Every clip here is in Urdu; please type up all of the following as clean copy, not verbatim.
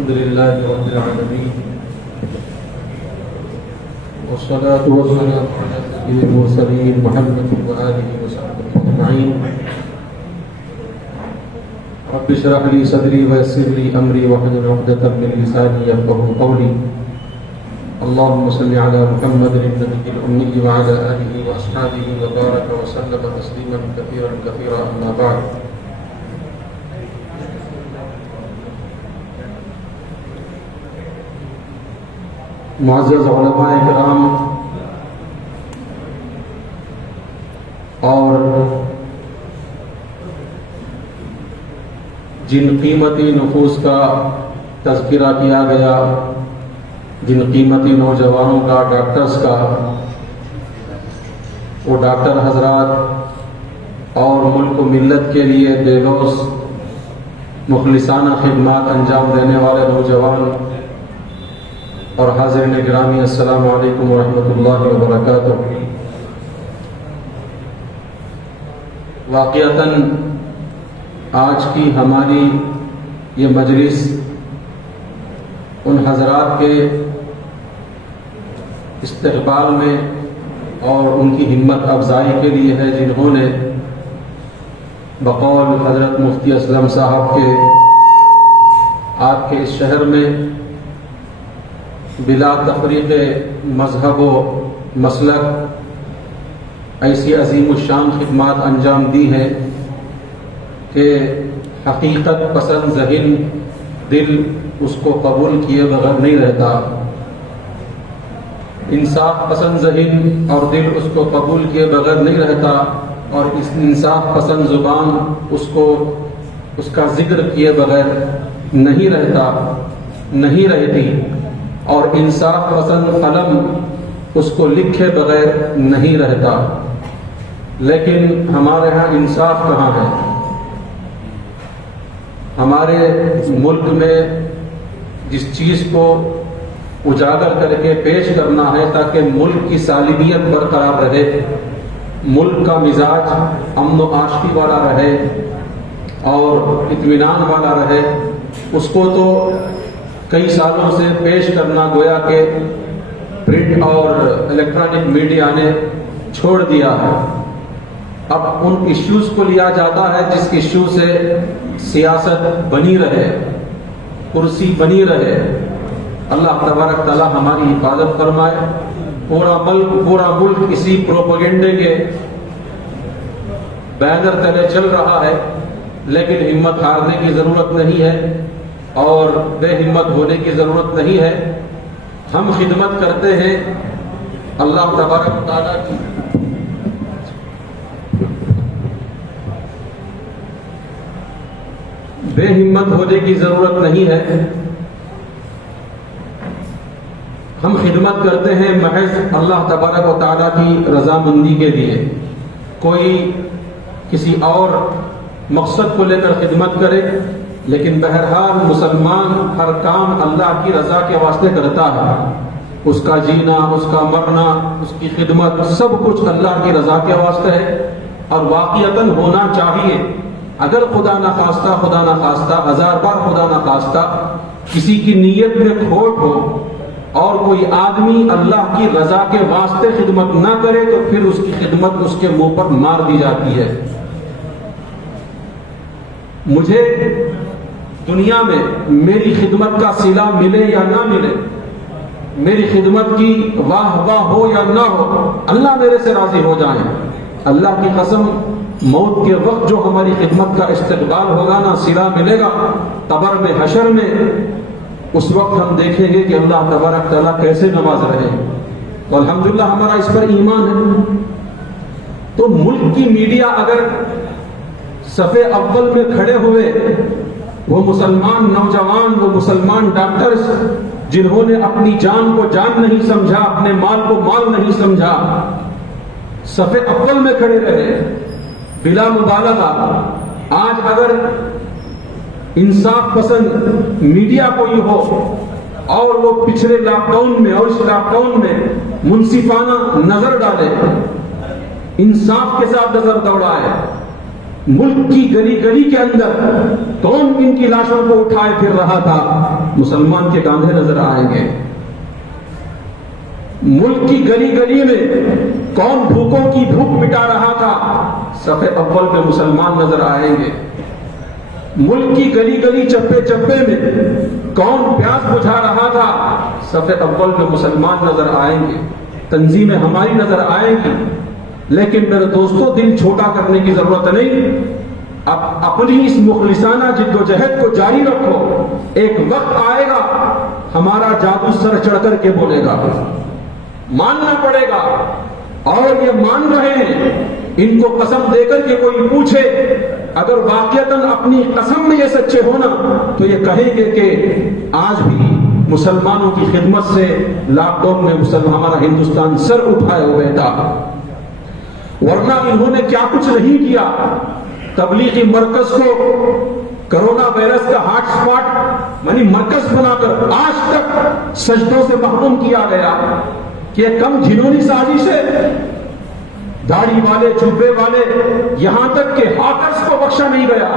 الحمد لله رب العالمين والصلاة والسلام على سيد المرسلين محمد وآله وصحبه أجمعين رب اشرح لي صدري ويسر لي أمري واحلل عقدة من لساني يفقهوا قولي اللهم صل على محمد النبي الأمي وعلى آله وأصحابه وبارك وسلم تسليما كثيرا كثيرا أما بعد. معزز علماء کرام اور جن قیمتی نفوس کا تذکرہ کیا گیا، جن قیمتی نوجوانوں کا، ڈاکٹرز کا، وہ ڈاکٹر حضرات اور ملک و ملت کے لیے بے لوث مخلصانہ خدمات انجام دینے والے نوجوان اور حاضرین گرامی، السلام علیکم ورحمۃ اللہ وبرکاتہ. واقعتاً آج کی ہماری یہ مجلس ان حضرات کے استقبال میں اور ان کی ہمت افزائی کے لیے ہے جنہوں نے بقول حضرت مفتی اسلم صاحب کے آپ کے اس شہر میں بلا تفریق مذہب و مسلک ایسی عظیم الشان خدمات انجام دی ہیں کہ حقیقت پسند ذہن دل اس کو قبول کیے بغیر نہیں رہتا، انصاف پسند ذہن اور دل اس کو قبول کیے بغیر نہیں رہتا، اور اس انصاف پسند زبان اس کا ذکر کیے بغیر نہیں رہتی، اور انصاف پسند قلم اس کو لکھے بغیر نہیں رہتا. لیکن ہمارے ہاں انصاف کہاں ہے؟ ہمارے ملک میں جس چیز کو اجاگر کر کے پیش کرنا ہے تاکہ ملک کی سالمیت برقرار رہے، ملک کا مزاج امن و آشتی والا رہے اور اطمینان والا رہے، اس کو تو کئی سالوں سے پیش کرنا گویا کہ پرنٹ اور الیکٹرانک میڈیا نے چھوڑ دیا ہے. اب ان ایشوز کو لیا جاتا ہے جس ایشو سے سیاست بنی رہے، کرسی بنی رہے. اللہ تبارک تعالی ہماری حفاظت فرمائے. پورا ملک اسی پروپیگنڈے کے بینر تلے چل رہا ہے، لیکن ہمت ہارنے کی ضرورت نہیں ہے اور بے ہمت ہونے کی ضرورت نہیں ہے. ہم خدمت کرتے ہیں اللہ تبارک تعالی کی. بے ہمت ہونے کی ضرورت نہیں ہے. ہم خدمت کرتے ہیں محض اللہ تبارک و تعالی کی رضامندی کے لیے. کوئی کسی اور مقصد کو لے کر خدمت کرے، لیکن بہرحال مسلمان ہر کام اللہ کی رضا کے واسطے کرتا ہے. اس کا جینا، اس کا مرنا، اس کی خدمت سب کچھ اللہ کی رضا کے واسطے ہے اور واقعتاً ہونا چاہیے. اگر خدا نخواستہ ہزار بار خدا نخواستہ کسی کی نیت میں کھوٹ ہو اور کوئی آدمی اللہ کی رضا کے واسطے خدمت نہ کرے تو پھر اس کی خدمت اس کے منہ پر مار دی جاتی ہے. مجھے دنیا میں میری خدمت کا صلہ ملے یا نہ ملے، میری خدمت کی واہ واہ ہو یا نہ ہو، اللہ میرے سے راضی ہو جائیں. اللہ کی قسم، موت کے وقت جو ہماری خدمت کا استقبال ہوگا نا، صلہ ملے گا قبر میں، حشر میں، اس وقت ہم دیکھیں گے کہ اللہ تبارک تعالیٰ کیسے نواز رہے ہیں. تو الحمدللہ ہمارا اس پر ایمان ہے. تو ملک کی میڈیا اگر صفحے اول میں کھڑے ہوئے وہ مسلمان نوجوان، وہ مسلمان ڈاکٹرز جنہوں نے اپنی جان کو جان نہیں سمجھا، اپنے مال کو مال نہیں سمجھا، صفحے اول میں کھڑے رہے بلا مبالغہ. آج اگر انصاف پسند میڈیا کوئی ہو اور وہ پچھلے لاک ڈاؤن میں اور اس لاک ڈاؤن میں منصفانہ نظر ڈالے، انصاف کے ساتھ نظر دوڑائے، ملک کی گلی گلی کے اندر کون ان کی لاشوں کو اٹھائے پھر رہا تھا، مسلمان کے کاندھے نظر آئیں گے. ملک کی گلی گلی میں کون بھوکوں کی بھوک مٹا رہا تھا, صف اول پہ مسلمان نظر آئیں گے. ملک کی گلی گلی چپے چپے میں کون پیاس بجھا رہا تھا, صف اول پہ مسلمان نظر آئیں گے. تنظیمیں ہماری نظر آئیں گی, لیکن میرے دوستوں دل چھوٹا کرنے کی ضرورت نہیں. اب اپنی اس مخلصانہ جد و جہد کو جاری رکھو. ایک وقت آئے گا ہمارا جادو سر چڑھ کر کے بولے گا, ماننا پڑے گا. اور یہ مان رہے ہیں, ان کو قسم دے کر کے کوئی پوچھے, اگر واقعتاً اپنی قسم میں یہ سچے ہونا تو یہ کہیں گے کہ آج بھی مسلمانوں کی خدمت سے لاک ڈاؤن میں ہمارا ہندوستان سر اٹھائے ہوئے تھا. ورنہ انہوں نے کیا کچھ نہیں کیا. تبلیغی مرکز کو کرونا وائرس کا ہاٹ سپاٹ یعنی مرکز بنا کر آج تک سجدوں سے محروم کیا گیا. کہ کم جنونی سازش ہے. داڑھی والے جبے والے یہاں تک کہ ہاکرز کو بخشا نہیں گیا.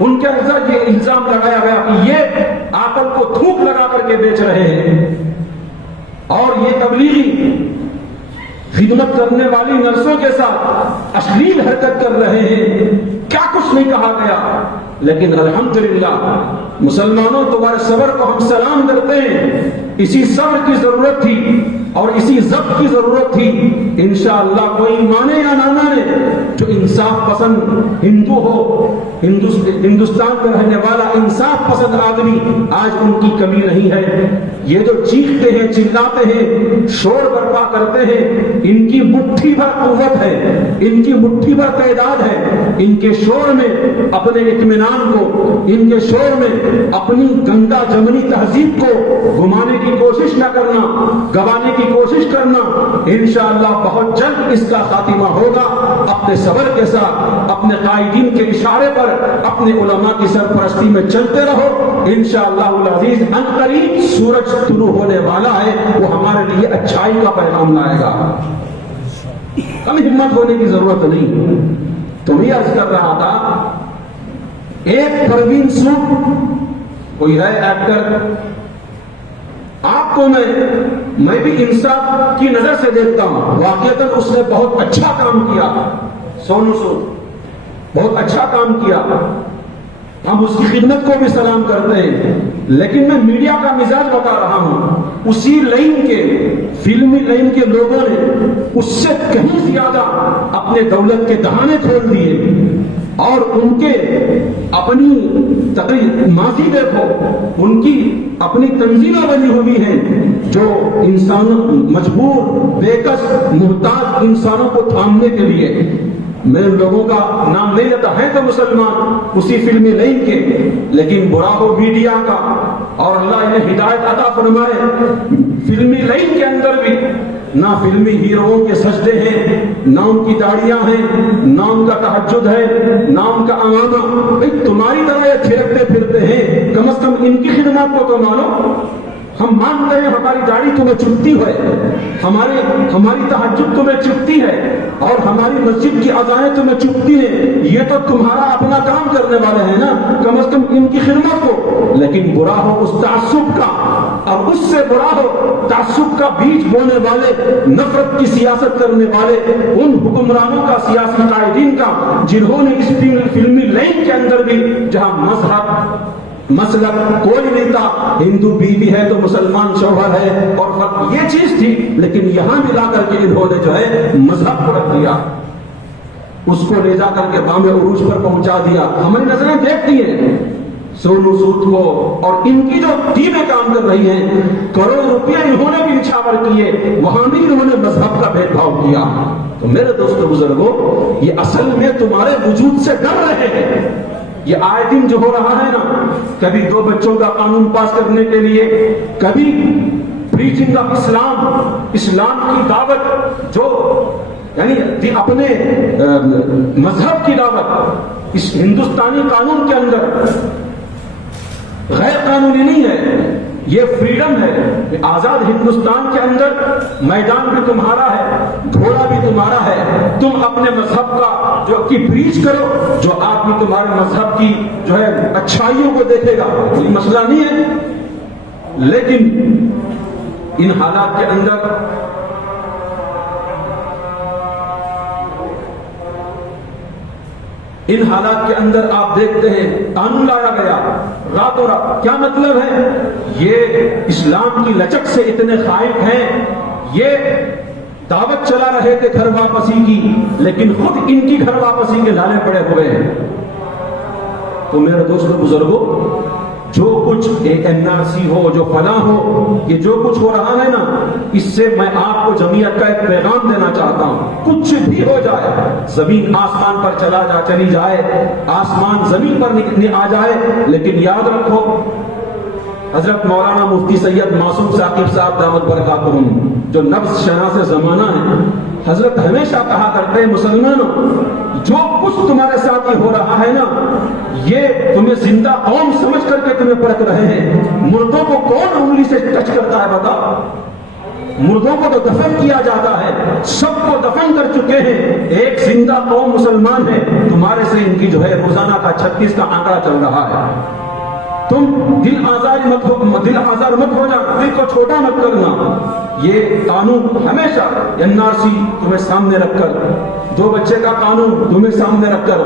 ان کے اندر یہ الزام لگایا گیا کہ یہ آپل کو تھوک لگا کر کے بیچ رہے ہیں. اور یہ تبلیغی خدمت کرنے والی نرسوں کے ساتھ اشلیل حرکت کر رہے ہیں. کیا کچھ نہیں کہا گیا. لیکن الحمدللہ مسلمانوں تمہارے صبر کو ہم سلام کرتے ہیں. اسی صبر کی ضرورت تھی اور اسی ضبط کی ضرورت تھی. انشاءاللہ کوئی مانے یا نہ مانے, جو انصاف پسند ہندو ہو, ہندوستان میں رہنے والا انصاف پسند آدمی, آج ان کی کمی نہیں ہے. یہ جو چیختے ہیں, چلاتے ہیں, شور برپا کرتے ہیں, ان کی مٹھی بھر قوت ہے, ان کی مٹھی بھر تعداد ہے. ان کے شور میں اپنے اطمینان کو, ان کے شور میں اپنی گنگا جمنی تہذیب کو گھمانے کی کوشش نہ کرنا, گوانے کی کوشش کرنا. انشاءاللہ بہت جلد اس کا خاتمہ ہوگا. اپنے صبر کے ساتھ, اپنے قائدین کے اشارے پر, اپنے علماء کی سرپرستی میں چلتے رہو. انشاءاللہ العزیز عنقریب سورج طلوع ہونے والا ہے, وہ ہمارے لیے اچھائی کا پیغام لائے گا. کم ہمت ہونے کی ضرورت نہیں. تم ہی عرض کر رہا تھا, ایک پروین سود کوئی ہے ایکٹر, آپ کو میں بھی انصاف کی نظر سے دیکھتا ہوں. واقعتاً اس نے بہت اچھا کام کیا. سونو سود بہت اچھا کام کیا, ہم اس کی خدمت کو بھی سلام کرتے ہیں. لیکن میں میڈیا کا مزاج بتا رہا ہوں. اسی لائن کے, فلمی لائن کے لوگوں نے اس سے کہیں زیادہ اپنے دولت کے دہانے کھول دیے. اور ان کے اپنی ماضی دیکھو, ان کی اپنی تنظیمیں بنی ہوئی ہیں جو انسانوں, مجبور, بےکس, محتاج انسانوں کو تھامنے کے لیے. میں لوگوں کا نام نہیں لیتا, ہے تو مسلمان اسی فلمی لائن کے, لیکن برا ہو میڈیا کا. اور اللہ انہیں ہدایت عطا فرمائے. فلمی لائن کے اندر بھی نہ فلمی ہیروؤں کے سجدے ہیں, نہ ان کی داڑیاں ہیں, نہ ان کا تہجد ہے, نہ ان کا امامہ. بھئی تمہاری طرح یہ تھرکتے پھرتے ہیں, کم از کم ان کی خدمات کو تو مانو. ہم مانتے ہیں ہماری داڑھی تمہیں چبھتی ہے, ہماری تہجد تمہیں چبھتی ہے, اور ہماری مسجد کی اذانیں تمہیں چبھتی ہیں. یہ تو تمہارا اپنا کام کرنے والے ہیں نا, کم از کم ان کی خدمت کو. لیکن برا ہو اس تعصب کا, اور اس سے برا ہو تعصب کا بیج بونے والے, نفرت کی سیاست کرنے والے ان حکمرانوں کا, سیاسی قائدین کا, جنہوں نے اس فلمی لائن کے اندر بھی جہاں مذہب مسلک کوئی نہیں تھا, ہندو بیوی ہے تو مسلمان شوہر ہے, اور فرق یہ چیز تھی, لیکن یہاں بھی لا کر کے انہوں نے جو ہے مذہب کو رکھ دیا, اس کو لے جا کر کے بام عروج پر پہنچا دیا. ہماری نظریں دیکھتی ہیں سونو سود کو, اور ان کی جو ٹیمیں کام کر رہی ہیں, کروڑ روپیہ انہوں نے بھی نچھاور کیے, وہاں بھی انہوں نے مذہب کا بھید بھاؤ کیا. تو میرے دوستو بزرگوں, یہ اصل میں تمہارے وجود سے ڈر رہے ہیں. یہ آئے دن جو ہو رہا ہے نا, کبھی 2 بچوں کا قانون پاس کرنے کے لیے, کبھی پریچنگ آف اسلام, اسلام کی دعوت, جو یعنی اپنے مذہب کی دعوت اس ہندوستانی قانون کے اندر غیر قانونی نہیں ہے, یہ فریڈم ہے. آزاد ہندوستان کے اندر میدان بھی تمہارا ہے, گھوڑا بھی تمہارا ہے. تم اپنے مذہب کا جو کی پریچ کرو, جو آدمی تمہارے مذہب کی جو ہے اچھائیوں کو دیکھے گا, کوئی مسئلہ نہیں ہے. لیکن ان حالات کے اندر آپ دیکھتے ہیں قانون لایا گیا راتوں رات. کیا مطلب ہے؟ یہ اسلام کی لچک سے اتنے خائف ہیں، یہ دعوت چلا رہے تھے گھر واپسی کی، لیکن خود ان کی گھر واپسی کے لالے پڑے ہوئے ہیں. تو میرے دوستوں بزرگوں، جو کچھ NRC ہو، جو فلاں ہو، یہ جو کچھ ہو رہا ہے نا، اس سے میں آپ کو جمعیت کا ایک پیغام دینا چاہتا ہوں. کچھ بھی ہو جائے، زمین آسمان پر چلی جائے، آسمان زمین پر آ جائے، لیکن یاد رکھو، حضرت مولانا مفتی سید معصوم ثاقب صاحب دامت برکاتہم، جو نبض شناس زمانہ ہے، حضرت ہمیشہ کہا کرتے ہیں مسلمانوں، جو کچھ تمہارے ساتھ یہ ہو رہا ہے نا، یہ تمہیں زندہ قوم سمجھ کر کے تمہیں پرکھ رہے ہیں. مردوں کو کون انگلی سے ٹچ کرتا ہے بتا؟ مردوں کو تو دفن کیا جاتا ہے، سب کو دفن کر چکے ہیں. ایک زندہ قوم مسلمان ہے، تمہارے سے ان کی جو ہے روزانہ کا 36 کا آنکڑا چل رہا ہے. تم دل آزار مت ہو جا، دل کو چھوٹا مت کرنا. یہ قانون ہمیشہ NRC تمہیں سامنے رکھ کر، 2 بچے کا قانون تمہیں سامنے رکھ کر،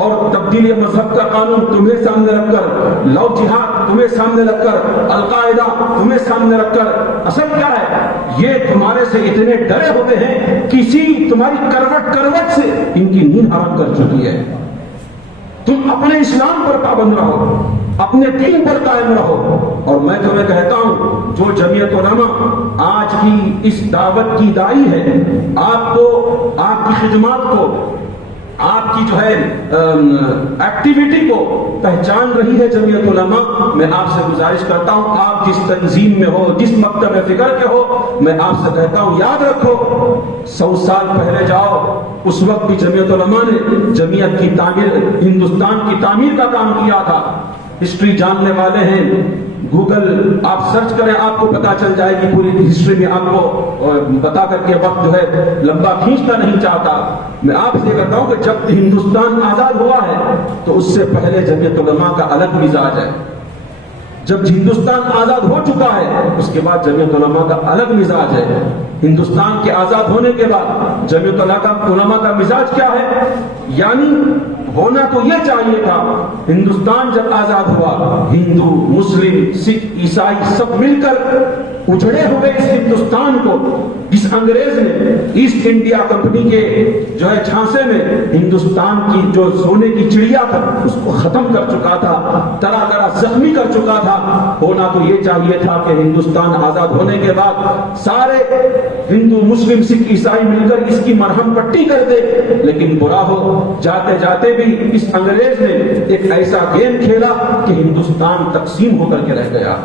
اور تبدیلی مذہب کا قانون تمہیں سامنے رکھ کر، لو جہاد تمہیں سامنے رکھ کر، القاعدہ تمہیں سامنے رکھ کر، اصل کیا ہے؟ یہ تمہارے سے اتنے ڈرے ہوئے ہیں، کسی تمہاری کروٹ سے ان کی نیند حرام کر چکی ہے. تم اپنے اسلام پر پابند رہو، اپنے دین پر قائم رہو. اور میں تمہیں کہتا ہوں، جو جمعیت علماء آج کی اس دعوت کی دائی ہے، آپ کو، آپ کی خدمات کو، آپ کی جو ہے ایکٹیویٹی کو پہچان رہی ہے جمعیت علماء، میں آپ سے گزارش کرتا ہوں، آپ جس تنظیم میں ہو، جس مکتب فکر کے ہو، میں آپ سے کہتا ہوں یاد رکھو، 100 سال پہلے جاؤ، اس وقت بھی جمعیت علماء نے جمعیت کی تعمیر، ہندوستان کی تعمیر کا کام کیا تھا. ہسٹری جاننے والے ہیں، گوگل آپ سرچ کریں، آپ کو پتا چل جائے گی پوری ہسٹری میں. آپ کو بتا کر کے وقت جو ہے لمبا کھینچنا نہیں چاہتا. میں آپ سے کہتا ہوں کہ جب ہندوستان آزاد ہوا ہے تو اس سے پہلے جمعیت علماء کا الگ مزاج ہے. جب ہندوستان آزاد ہو چکا ہے اس کے بعد جمعیت علماء کا الگ مزاج ہے. ہندوستان کے آزاد ہونے کے بعد جمعیت علماء کا مزاج کیا ہے؟ یعنی ہونا تو یہ چاہیے تھا، ہندوستان جب آزاد ہوا، ہندو، مسلم، سکھ، عیسائی سب مل کر اجڑے ہوئے اس ہندوستان کو، اس انگریز نے ایسٹ انڈیا کمپنی کے جو ہے چھانسے میں ہندوستان کی جو سونے کی چڑیا تھا اس کو ختم کر چکا تھا، طرح طرح زخمی کر چکا تھا. ہونا تو یہ چاہیے تھا کہ ہندوستان آزاد ہونے کے بعد سارے ہندو، مسلم، سکھ، عیسائی مل کر اس کی مرہم پٹی کر دے. لیکن برا ہو، جاتے جاتے بھی اس انگریز نے ایک ایسا گیم کھیلا کہ ہندوستان تقسیم ہو کر کے رہ گیا.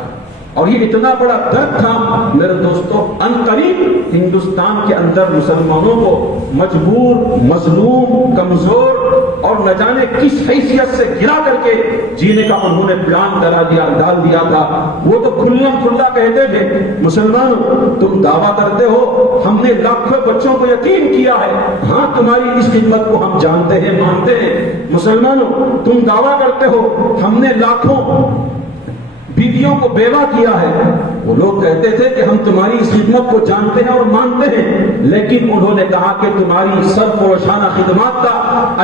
اور یہ اتنا بڑا درد تھا میرے دوستوں، عنقریب ہندوستان کے اندر مسلمانوں کو مجبور، مظلوم، کمزور اور نہ جانے کس حیثیت سے گرا کر کے جینے کا انہوں نے پلان ڈال دیا تھا. وہ تو کھلا کھلا کہتے تھے، مسلمانوں تم دعویٰ کرتے ہو ہم نے لاکھوں بچوں کو یتیم کیا ہے، ہاں تمہاری اس خدمت کو ہم جانتے ہیں، مانتے ہیں. مسلمانوں تم دعویٰ کرتے ہو ہم نے لاکھوں بیویوں کو بیوہ کیا ہے. وہ لوگ کہتے تھے کہ ہم تمہاری اس خدمت کو جانتے ہیں اور مانتے ہیں، لیکن انہوں نے کہا کہ تمہاری سرفروشانہ خدمات کا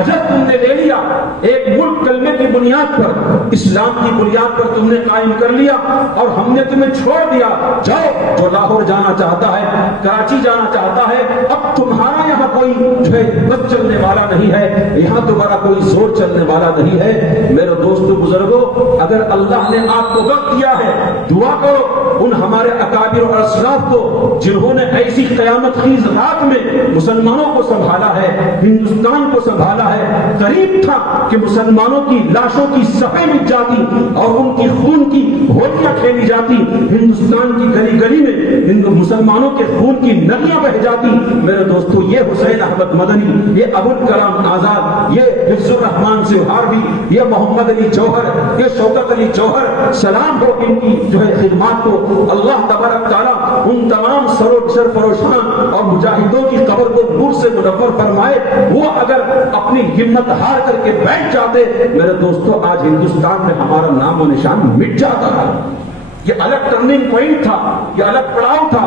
اجر تم نے لے لیا. ایک ملک کلمے کی بنیاد پر، اسلام کی بنیاد پر تم نے قائم کر لیا اور ہم نے تمہیں چھوڑ دیا. جاؤ، جو لاہور جانا چاہتا ہے، کراچی جانا چاہتا ہے، اب تمہارا یہاں کوئی جو ہے بس چلنے والا نہیں ہے، یہاں تمہارا کوئی زور چلنے والا نہیں ہے. میرے دوستو بزرگوں، اگر اللہ نے آپ کو وقت دیا ہے، دعا کرو ان ہمارے اکابر اور اسلاف کو جنہوں نے ایسی قیامت خیز رات میں مسلمانوں کو سنبھالا ہے، ہندوستان کو سنبھالا ہے. قریب تھا کہ مسلمانوں کی لاشوں کی صفیں مٹ جاتی اور ان کی خون کی ہولیاں کھیلی جاتی، ہندوستان کی گلی گلی میں مسلمانوں کے خون کی ندیاں بہ جاتی. میرے دوستو، یہ حسین احمد مدنی، یہ ابوالکلام آزاد، یہ حفظ الرحمان سوہاروی، یہ محمد علی جوہر، یہ شوکت علی جوہر، سلام ہو ان کی جو ہے خدمات کو. اللہ تبارک تعالیٰ ان تمام سرفروشان اور مجاہدوں کی قبر کو نور سے منور فرمائے. وہ اگر اپنی ہمت ہار کر کے بیٹھ جاتے، میرے دوستو آج ہندوستان میں ہمارا نام و نشان مٹ جاتا ہے. یہ الگ ٹرننگ پوائنٹ تھا، یہ الگ پڑاؤ تھا۔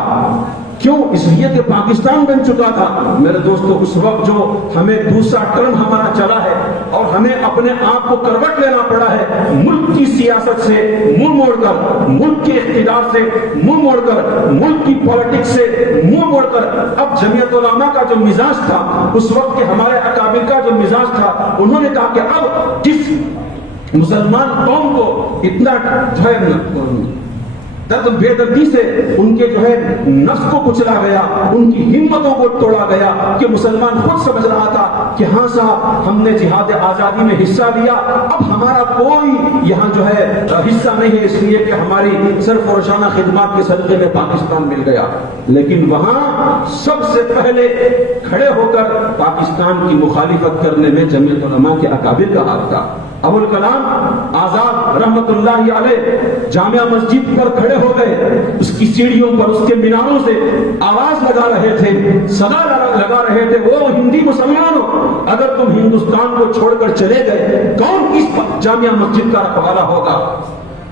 کیوں؟ اس لیے کہ پاکستان بن چکا تھا۔ میرے دوستو، اس وقت جو ہمیں دوسرا ٹرم ہمارا چلا ہے اور ہمیں اپنے آپ کو کروٹ لینا پڑا ہے، ملک کی سیاست سے منہ موڑ کر، ملک کے اقتدار سے منہ موڑ کر، ملک کی پالیٹکس سے منہ موڑ کر، اب جمعیت علماء کا جو مزاج تھا، اس وقت کے ہمارے اکابر کا جو مزاج تھا، انہوں نے کہا کہ اب جس مسلمان قوم کو اتنا جو ہے درد بے دردی سے ان کے جو ہے نفس کو کچلا گیا، ان کی ہمتوں کو توڑا گیا، کہ مسلمان خود سمجھ رہا تھا کہ ہاں صاحب ہم نے جہاد آزادی میں حصہ لیا، اب ہمارا کوئی یہاں جو ہے حصہ نہیں ہے، اس لیے کہ ہماری صرف روزانہ خدمات کے صدقے میں پاکستان مل گیا۔ لیکن وہاں سب سے پہلے کھڑے ہو کر پاکستان کی مخالفت کرنے میں جمعیت علماء کے اکابر کا ہاتھ تھا۔ ابو الکلام آزاد رحمت اللہ علیہ جامع مسجد پر کھڑے ہو گئے، اس کی سیڑھیوں پر، اس کے میناروں سے آواز لگا رہے تھے، صدا لگا رہے تھے، وہ ہندی مسلمانوں، اگر تم ہندوستان کو چھوڑ کر چلے گئے، کون اس جامع مسجد کا رکھوالا ہوگا؟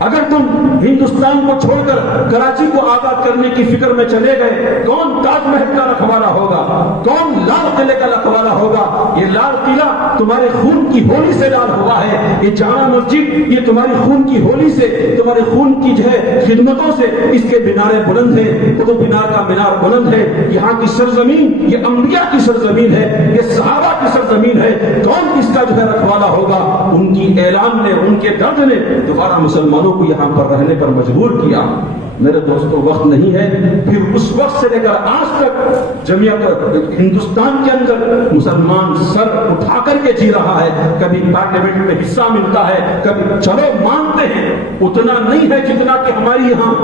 اگر تم ہندوستان کو چھوڑ کر کراچی کو آباد کرنے کی فکر میں چلے گئے، کون تاج محل کا رکھوالا ہوگا؟ کون لال قلعے کا رکھوالا ہوگا؟ یہ لال قلعہ تمہارے خون کی ہولی سے لال ہوا ہے، یہ جامع مسجد یہ تمہاری خون کی ہولی سے، تمہارے خون کی جو ہے خدمتوں سے اس کے مینارے بلند ہیں، قطب مینار کا مینار بلند ہے۔ یہاں کی سرزمین یہ انبیاء کی سرزمین ہے، یہ صحابہ کی سرزمین ہے، کون اس کا جو ہے رکھوالا ہوگا؟ ان کی اعلان نے، ان کے درد نے دوبارہ مسلمانوں کو یہاں پر رہنے پر مجبور کیا۔ میرے دوستو، وقت نہیں ہے، پھر اس وقت سے لے کر آج تک جمعیت ہندوستان کے اندر مسلمان سر اٹھا کر کے جی رہا ہے۔ کبھی پارلیمنٹ میں حصہ ملتا ہے، کبھی چلو مانتے ہیں، اتنا نہیں ہے جتنا کہ ہماری یہاں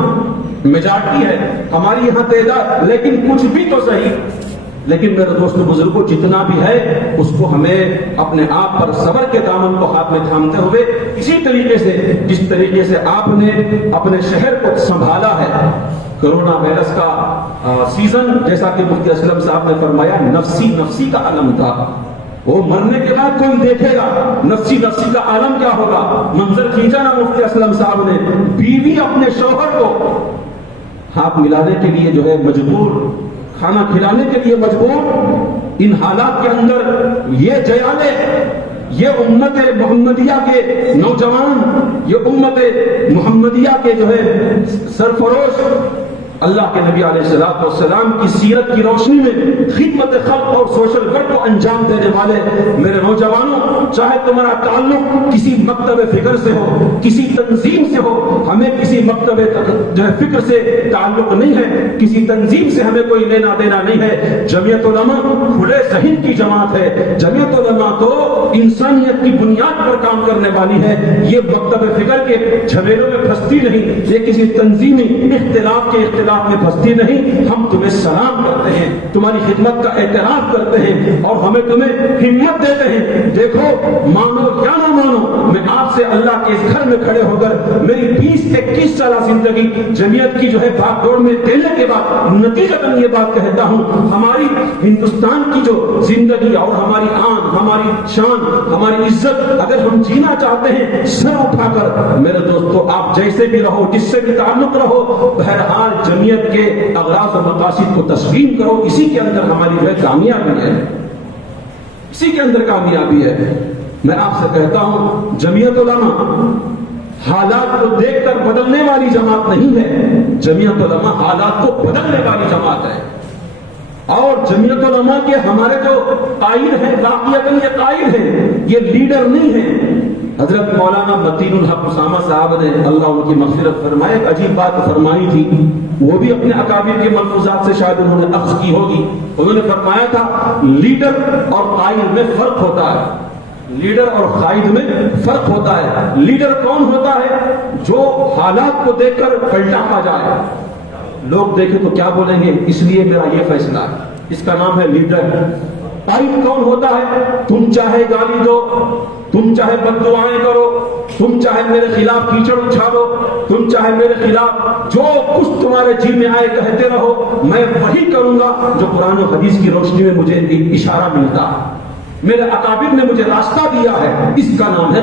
میجارٹی ہے، ہماری یہاں تعداد، لیکن کچھ بھی تو صحیح۔ لیکن میرے دوستو بزرگوں، جتنا بھی ہے اس کو ہمیں اپنے آپ پر صبر کے دامن کو ہاتھ میں تھامتے ہوئے اسی طریقے سے جس طریقے سے آپ نے اپنے شہر کو سنبھالا ہے، کرونا وائرس کا سیزن، جیسا کہ مفتی اسلم صاحب نے فرمایا، نفسی نفسی کا عالم تھا، وہ مرنے کے بعد کوئی دیکھے گا نفسی نفسی کا عالم کیا ہوگا۔ منظر کھینچا نا مفتی اسلم صاحب نے، بیوی اپنے شوہر کو ہاتھ ملانے کے لیے جو ہے مجبور، کھانا کھلانے کے لیے مجبور۔ ان حالات کے اندر یہ جیالے، یہ امت محمدیہ کے نوجوان، یہ امت محمدیہ کے جو ہے سرفروش، اللہ کے نبی علیہ السلام کی سیرت کی روشنی میں خدمت خلق اور سوشل ورک کو انجام دینے والے میرے نوجوانوں، چاہے تمہارا تعلق کسی مکتب فکر سے ہو، کسی تنظیم سے ہو، ہمیں کسی مکتب جو ہے فکر سے تعلق نہیں ہے، کسی تنظیم سے ہمیں کوئی لینا دینا نہیں ہے۔ جمعیت علماء کھلے ذہن کی جماعت ہے، جمعیت علماء تو انسانیت کی بنیاد پر کام کرنے والی ہے، یہ مکتب فکر کے جھمیلوں میں پھنستی نہیں، یہ کسی تنظیمی اختلاف کے اختلاف میں پھنستی نہیں۔ ہم تمہیں سلام کرتے ہیں، تمہاری خدمت کا اعتراف کرتے ہیں اور ہمیں تمہیں ہمت دیتے ہیں۔ دیکھو، مانو یا نہ مانو، میں آپ سے اللہ کے اس گھر میں کھڑے ہو کر میری 20-21 سالہ زندگی جمعیت کی جو ہے بھاگ دوڑ میں دینے کے بعد نتیجتاً یہ بات کہتا ہوں، ہماری ہندوستان کی جو زندگی اور ہماری آن، ہماری شان، ہماری عزت اگر ہم جینا چاہتے ہیں سر اٹھا کر، میرے دوستو آپ جیسے بھی رہو، جس سے بھی تعلق رہو، بہرحال جمعیت کے اغراض و مقاصد کو تسلیم کرو، اسی کے اندر ہماری جو ہے کامیابی ہے، اسی کے اندر کامیابی ہے۔ میں آپ سے کہتا ہوں، جمعیت علماء حالات کو دیکھ کر بدلنے والی جماعت نہیں ہے، جمعیت علماء حالات کو بدلنے والی جماعت ہے۔ اور جمعیت علماء کے ہمارے جو قائد ہیں، واقعتاً یہ قائد ہیں، یہ لیڈر نہیں ہیں۔ حضرت مولانا متین الحق اسامہ صاحب نے اللہ ان کی مغفرت فرمائے ایک عجیب بات فرمائی تھی، وہ بھی اپنے اکابر کے ملفوظات سے شاید انہوں نے اخذ کی ہوگی۔ انہوں نے فرمایا تھا، لیڈر اور قائد میں فرق ہوتا ہے، لیڈر اور قائد میں فرق ہوتا ہے۔ لیڈر کون ہوتا ہے؟ جو حالات کو دیکھ کر پلٹا کھا جائے، لوگ دیکھیں تو کیا بولیں گے، اس لیے میرا یہ فیصلہ ہے، اس کا نام ہے لیڈر۔ قائد کون ہوتا ہے؟ تم چاہے گالی دو، تم چاہے بد دعائیں کرو، تم چاہے میرے خلاف کیچڑ اچھالو، تم چاہے میرے خلاف جو کچھ تمہارے جی میں آئے کہتے رہو، میں وہی کروں گا جو قرآن و حدیث کی روشنی میں مجھے اشارہ ملتا ہے، میرے اکابر نے مجھے راستہ دیا ہے، اس کا نام ہے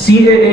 CAA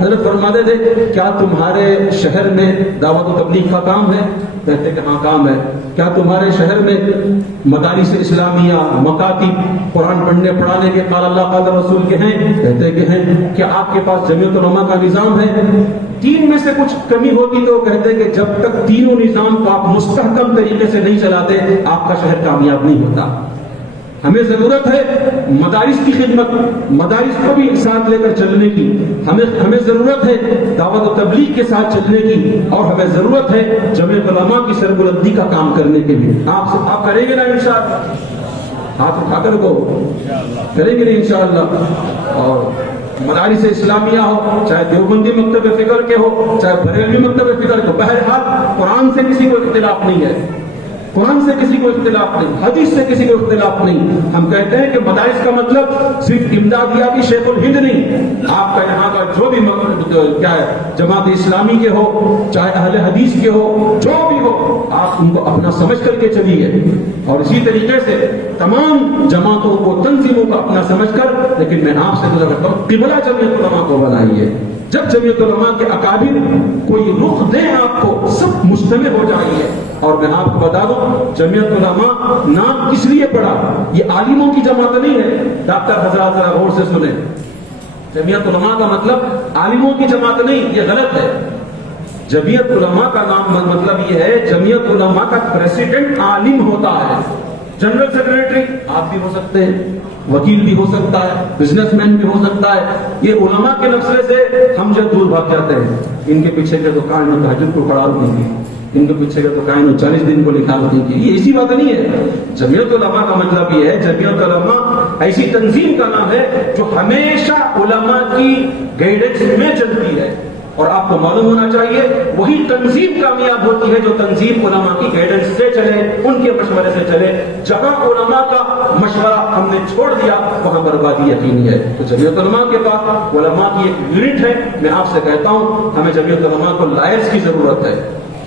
حضرت فرماتے تھے کیا تمہارے شہر میں دعوت و تبلیغ کا کام ہے؟ کہتے کہ ہاں کام ہے۔ کیا تمہارے شہر میں مدارس اسلامیہ، مکاتب، قرآن پڑھنے پڑھانے کے قال اللہ قال رسول کے ہیں؟ کہتے کہ ہیں۔ کیا آپ کے پاس جمعیت علماء کا نظام ہے؟ تین میں سے کچھ کمی ہوتی تو کہتے کہ جب تک تینوں نظام کو آپ مستحکم طریقے سے نہیں چلاتے آپ کا شہر کامیاب نہیں ہوتا۔ ہمیں ضرورت ہے مدارس کی خدمت، مدارس کو بھی ساتھ لے کر چلنے کی، ہمیں ضرورت ہے دعوت و تبلیغ کے ساتھ چلنے کی، اور ہمیں ضرورت ہے جمعیت علماء کی سربلندی کا کام کرنے کے لیے۔ آپ کریں گے نا انشاءاللہ؟ ہاتھ اٹھا کر کو کریں گے نا انشاءاللہ؟ اور مدارس اسلامیہ ہو، چاہے دیوبندی مکتب فکر کے ہو، چاہے بریلوی مکتب فکر کے ہو، بہرحال قرآن سے کسی کو اختلاف نہیں ہے، قرآن سے کسی کو اختلاف نہیں، حدیث سے کسی کو اختلاف نہیں۔ ہم کہتے ہیں کہ مدارس کا مطلب صرف امدادیاتی شیخ الہند نہیں، آپ کا یہاں کا جو بھی کیا ہے جماعت اسلامی کے ہو، چاہے اہل حدیث کے ہو، جو بھی ہو، آپ ان کو اپنا سمجھ کر کے چلیے، اور اسی طریقے سے تمام جماعتوں کو، تنظیموں کو اپنا سمجھ کر، لیکن میں آپ سے گزارش کرتا ہوں قبلہ جمعیت علماء کو بنائیے۔ جب جمعیت علماء کے اکابر کوئی رخ دیں آپ کو، سب مجتمع ہو جائیں گے۔ اور میں آپ کو بتا دوں جمعیت علماء نام کس لیے پڑا؟ یہ عالموں کی جماعت نہیں ہے۔ ڈاکٹر حضرات ذرا غور سے سنیں، جمعیت علماء کا مطلب عالموں کی جماعت نہیں، یہ غلط ہے۔ جمعیت علماء کا نام مطلب یہ ہے جمعیت علماء کا پریسیڈنٹ عالم ہوتا ہے، جنرل سیکریٹری آپ بھی ہو سکتے ہیں، وکیل بھی ہو سکتا ہے، بزنس مین بھی ہو سکتا ہے۔ یہ علماء کے نفسے سے ہم جب دور بھاگ جاتے ہیں، ان کے پیچھے کے دکان میں تہجد کو پڑھا ہوتی تھی، ان کے پیچھے کا تو کائن 40 دن کو لکھا ہوتی ہے، یہ ایسی بات نہیں ہے۔ جمعیت علماء کا مطلب یہ ہے جمعیت علماء ایسی تنظیم کا نام ہے جو ہمیشہ علماء کی گائیڈنس میں چلتی ہے، اور آپ کو معلوم ہونا چاہیے وہی تنظیم کامیاب ہوتی ہے جو تنظیم علماء کی گائیڈنس سے چلے، ان کے مشورے سے چلے۔ جہاں علماء کا مشورہ ہم نے چھوڑ دیا وہاں بربادی یقینی ہے۔ تو جمعیت علماء کے پاس علماء کی ایک یونٹ ہے۔ میں آپ سے کہتا ہوں ہمیں جمعیت علماء کو لائرز کی ضرورت ہے،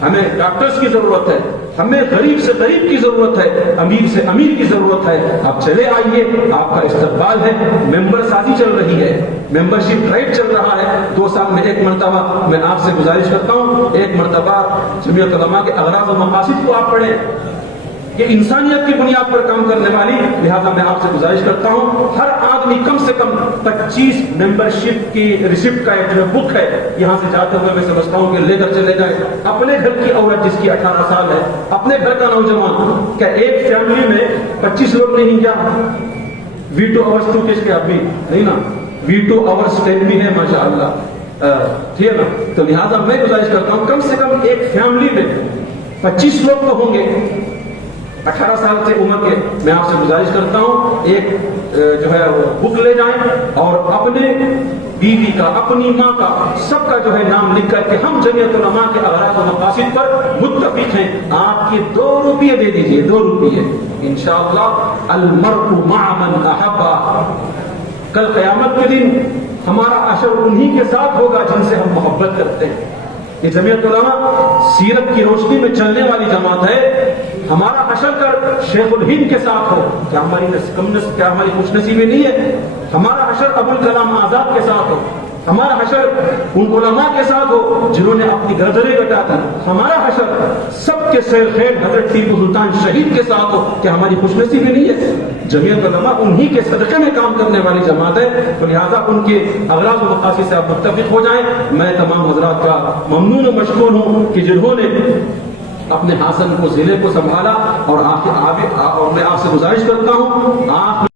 ہمیں ڈاکٹرز کی ضرورت ہے، ہمیں غریب سے غریب کی ضرورت ہے، امیر سے امیر کی ضرورت ہے۔ آپ چلے آئیے، آپ کا استقبال ہے۔ ممبر سازی چل رہی ہے، ممبرشپ ڈرائیو چل رہا ہے۔ 2 سال میں ایک مرتبہ میں آپ سے گزارش کرتا ہوں، ایک مرتبہ جمعیت علماء کے اغراض و مقاصد کو آپ پڑھیں، یہ انسانیت کی بنیاد پر کام کرنے والی۔ لہذا میں آپ سے گزارش کرتا ہوں ہر آدمی کم سے کم 25 ممبرشپ کی ریسپٹ کا ایک جو بک ہے، یہاں سے جاتے ہوئے میں سمجھتا ہوں کہ لے کر چلے جائیں۔ اپنے گھر کی عورت جس کی 18 سال ہے، اپنے گھر کا نوجوان، کیا ایک فیملی میں 25 لوگ نہیں کیا؟ ویٹو آورس 2 کس کے ابھی نہیں نا، ویٹو آورس 10 بھی ہے ماشاءاللہ، ٹھیک ہے نا؟ تو لہذا میں گزارش کرتا ہوں کم سے کم ایک فیملی میں 25 لوگ تو ہوں گے 18 سال سے عمر کے۔ میں آپ سے گزارش کرتا ہوں ایک جو ہے وہ بک لے جائیں، اور اپنے بیوی کا، اپنی ماں کا، سب کا جو ہے نام لکھ کر کے ہم جمعیت علماء کے اغراض و مقاصد پر متفق ہیں۔ آپ کی 2 روپیے دے دیجئے، 2 روپیے انشاءاللہ۔ المرء مع من احب، کل قیامت کے دن ہمارا حشر انہی کے ساتھ ہوگا جن سے ہم محبت کرتے ہیں۔ یہ جمعیت علماء سیرت کی روشنی میں چلنے والی جماعت ہے۔ ہمارا حشر کر شیخ الہند کے ساتھ ہو، کیا ہماری خوش نصیبی نہیں ہے؟ ہمارا حشر ابوالکلام آزاد کے ساتھ ہو، ہمارا حشر ان علماء کے ساتھ ہو جنہوں نے اپنی گردنیں کٹا دی، ہمارا حشر سب کے سیر خیر حضرت ٹیپو سلطان شہید کے ساتھ ہو، کیا ہماری خوش نصیبی نہیں ہے؟ جمعیت علماء انہی کے صدقے میں کام کرنے والی جماعت ہے، تو لہٰذا ان کے اغراض و مقاصد سے آپ متفق ہو جائیں۔ میں تمام حضرات کا ممنون و مشکور ہوں کہ جنہوں نے اپنے حسن کو ضلع کو سنبھالا، اور میں آپ سے گزارش کرتا ہوں آپ